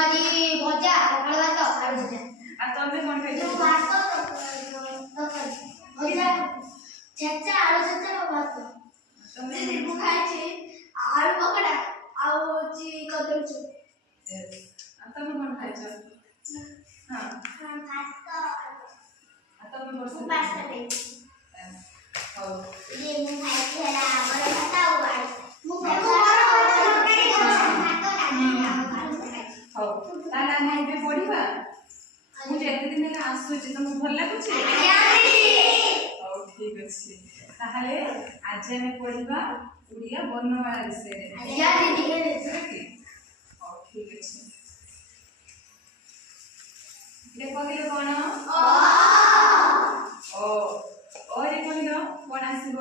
ଆଜି ଭଜା ପଖାଳ ଭାତ ଆଳୁ ଭଜା। ଆଉ ତମେ କଣ ଖାଇଛ? ଭାତ ଭଜା ଛେଚା ଆଳୁ ଛେଚା ଭାତ। ତମେ ମୁଁ ଖାଇଛି ଆଳୁ ପକୋଡା ଆଉ ହଉଛି କଦଳୀ ଚୋପ। ଆଉ ତମେ କଣ ଖାଇଛ? ହଁ ଭାତ ଆଉ ତମେ ବର୍ଷା ପାସ୍ତା ଖାଇଛି। ହଉ ये ମୁଁ ଖାଇଛି ହେଲା ଆମର ଭାତ ଆଉ ଆଳୁ। ମୁଁ ଭାତ ହଉ ତାହେଲେ ଆମେ ଏବେ ପଢିବା। ମୁଁ ଯେତେ ଦିନ ହେଲା ଆସୁଛି ତମକୁ ଭଲ ଲାଗୁଛି? ହଉ ଠିକ ଅଛି। ତାହେଲେ ଆଜି ଆମେ ପଢିବା ଓଡ଼ିଆ ବର୍ଣ୍ଣମାଳା ବିଷୟରେ। ହଉ ଠିକ ଅଛି। କହିଲ କଣ? ରେ କହିଲ କଣ ଆସିବ?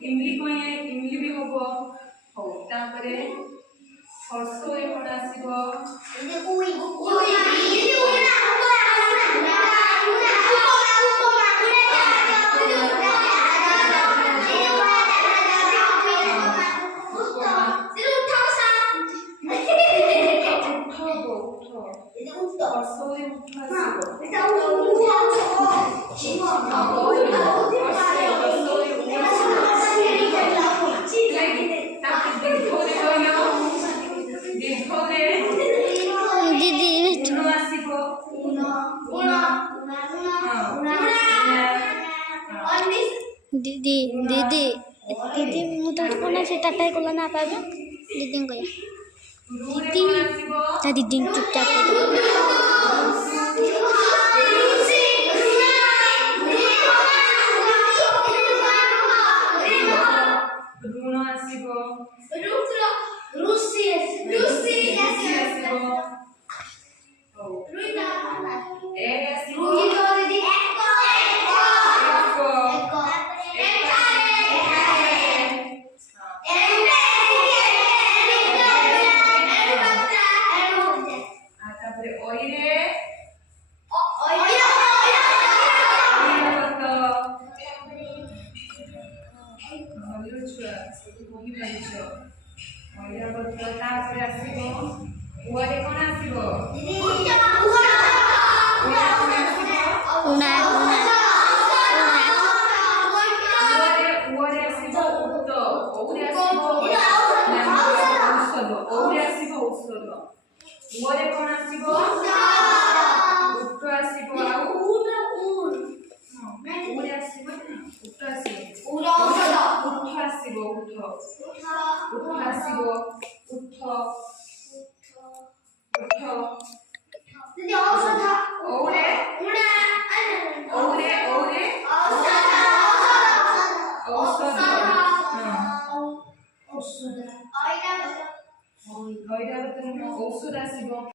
इमली भी हम हो तापरे सरसो ए कोन आसीबो दीदी दीदी दीदी मु तो कोना से टाटा कोला ना पाबे दीदी को दीदी ता दीदी चुपचाप ଔଷଧ ଆସିବ